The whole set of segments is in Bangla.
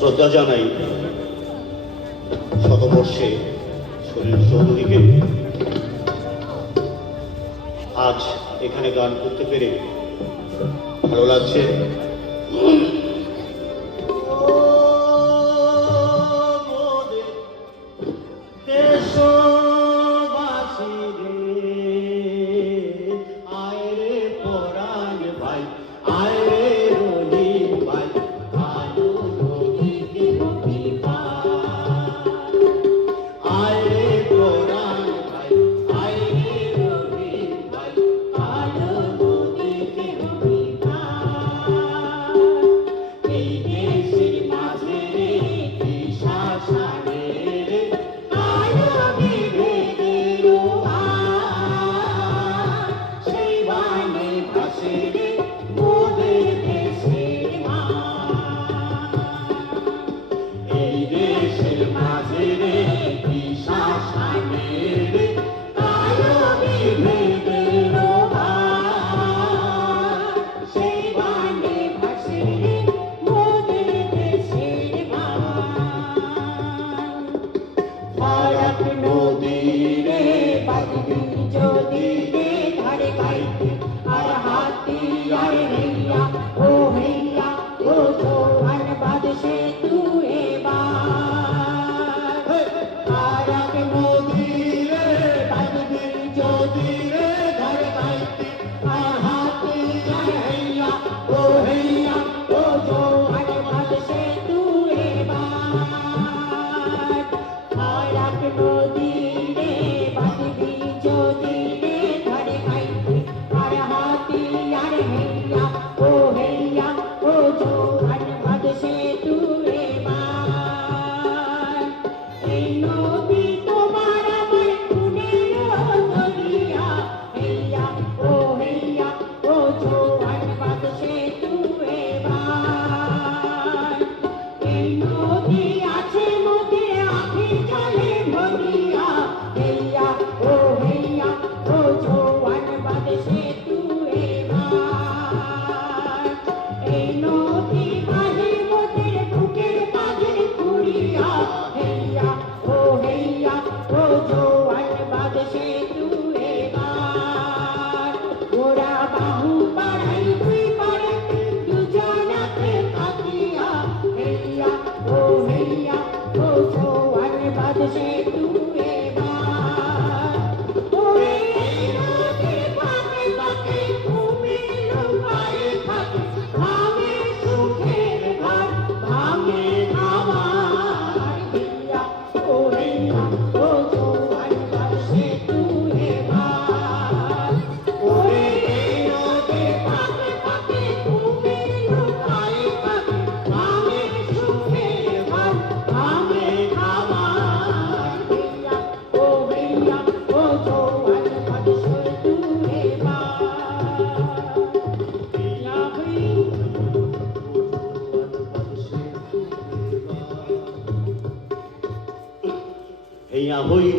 শ্রদ্ধা জানাই শতবর্ষে সুনীল চৌধুরীকে। আজ এখানে গান করতে পেরে ভালো লাগছে।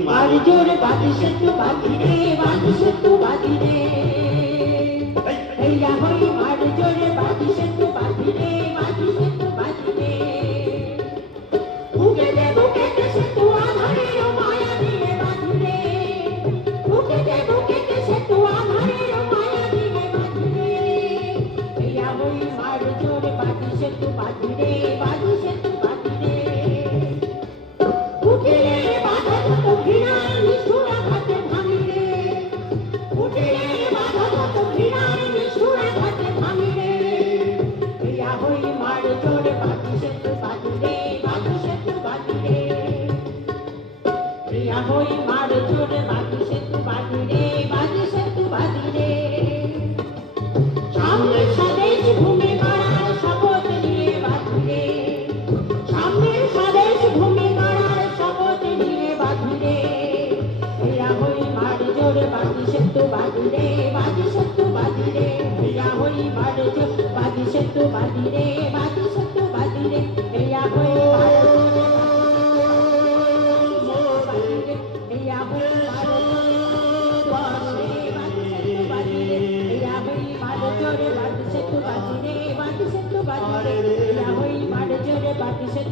বাড়িজোরে বাদিসে তু বাদিরে বাদিসে তু বাদিরে হেয়া হই বাড়িজোরে বাদিসে তু বাদিরে বাদিসে তু বাদিরে বুকে সে তু আধারের মায়া দিয়ে বাঁধিরে বুকে সে তু আধারের মায়া দিয়ে বাঁধিরে হেয়া হই বাড়িজোরে বাদিসে তু বাদিরে বাদিসে তু বাদিরে বুকে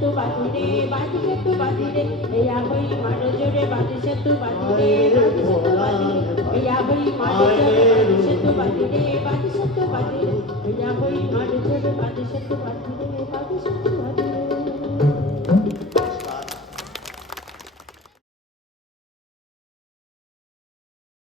তু বাঁধিরে বাঁধিরে তু বাঁধিরে ইয়া হই মারো জোরে বাঁধিছে তু বাঁধিরে